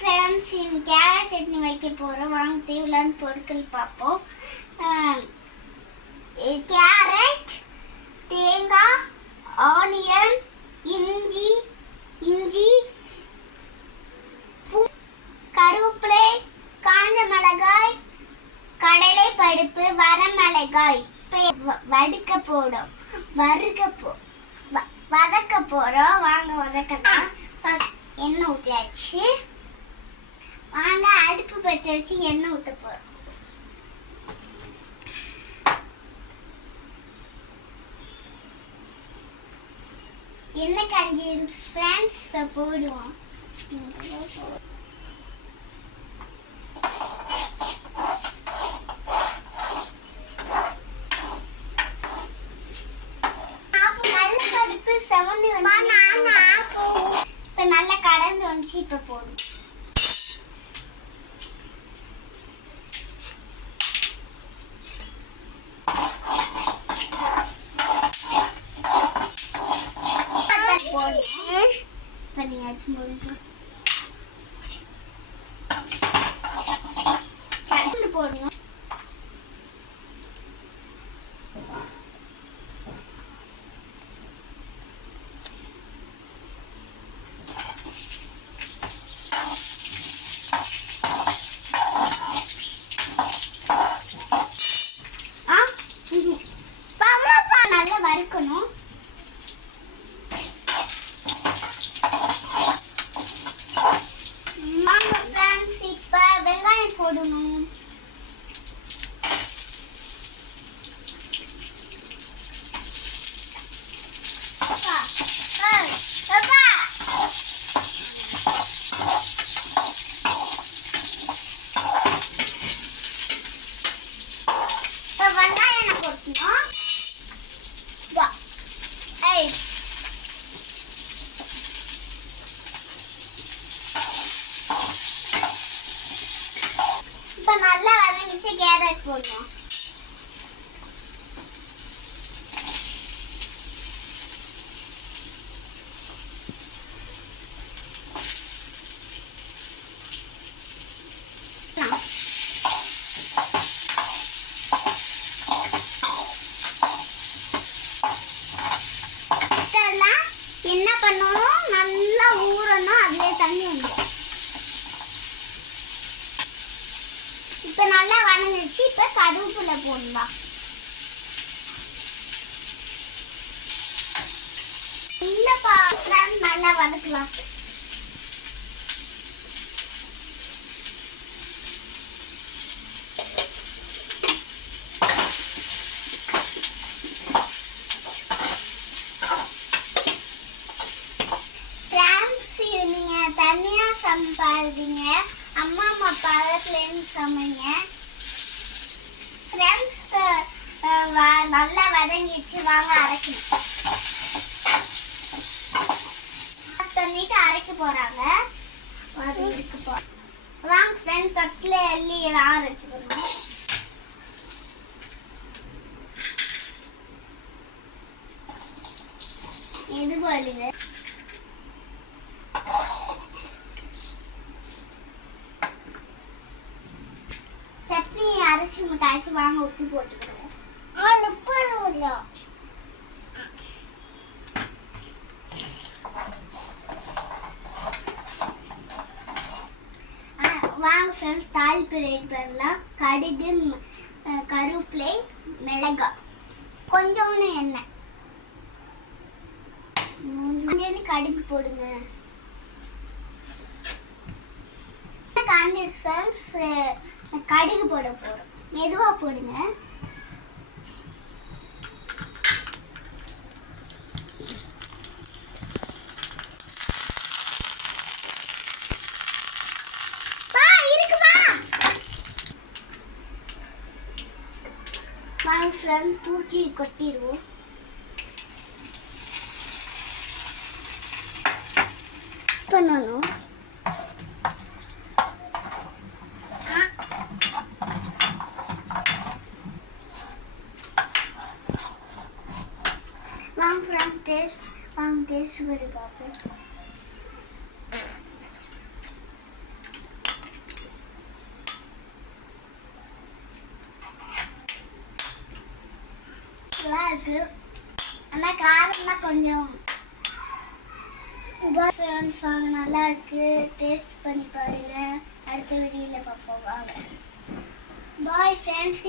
Friends, carrot chutney வைக்க போகிறோம். வாங்க தேவையான பொருட்கள் பார்ப்போம். கேரட், தேங்காய், ஆனியன், இஞ்சி, கருவேப்பிலை, காஞ்ச மிளகாய், கடலை பருப்பு, வரமிளகாய். வதக்க போகிறோம். வாங்க வதக்கலாம். எண்ணெய் ஊற்றியாச்சு. வாங்க அடுப்பு பற்ற வச்சு எண்ணெய் ஊற்ற போகிறோம். எண்ணெய் காஞ்சி ஃப்ரெண்ட்ஸ், இப்போ போடுவோம். இப்போ நல்லா கடந்து வந்துச்சு. இப்போ போடும். பண்ணியாச்சு. போடணும். நல்லா வறுக்கணும். இப்ப வெங்காயம் போடணும். வெங்காயம் போட்டணும். இப்ப நல்லா வதங்கிச்சு. கேரட் போடணும். என்ன பண்ணணும், நல்லா ஊறணும். அதுல தண்ணி வந்து இப்ப நல்லா வதங்கிடுச்சு. இப்ப கருவேப்பிலை போடலாம். இல்லப்பா, நல்லா வதக்கலாம். நீங்க தனியா சம்பாதிங்க, அம்மா பக்கத்துலேருந்து சமைங்க. ஃப்ரெண்ட்ஸ், நல்லா வதங்கிடுச்சு. வாங்க அரைக்கணும். பண்ணிட்டு அரைக்க போறாங்க. வாங்க ஃப்ரெண்ட்ஸ், கட்டில எள்ளி அரைச்சுக்கணும். இது போலுது. சட்னி அரைச்சி முட்டாச்சு. வாங்க உப்பு போட்டுக்கிறோம். வாங்க ஃப்ரெண்ட்ஸ், தாளிப்பு ரெடி பண்ணலாம். கடுகு, கருவேப்பிலை, மிளகாய், கொஞ்சோண்டு எண்ணெய், கொஞ்சோண்டு கடுகு போடுங்க. காஞ்சிடுச்சு ஃப்ரெண்ட்ஸ். கடுகு போட போறோம். மெதுவா போடுங்க. வாங்க ஃப்ரெண்ட்ஸ், தூக்கி கொட்டிடுவோம். பண்ணணும். வாங்க ஃப்ரெண்ட்ஸ், டேஸ்ட் பண்ணி பார்ப்போம். சூப்பராக இருக்கு. ஆனால் காரம்னா கொஞ்சம் ஃப்ரெண்ட்ஸ் வாங்க, நல்லா இருக்கு. டேஸ்ட் பண்ணி பாருங்க. அடுத்த வீடியோவில் பார்ப்போம் வாங்க. Bye friends.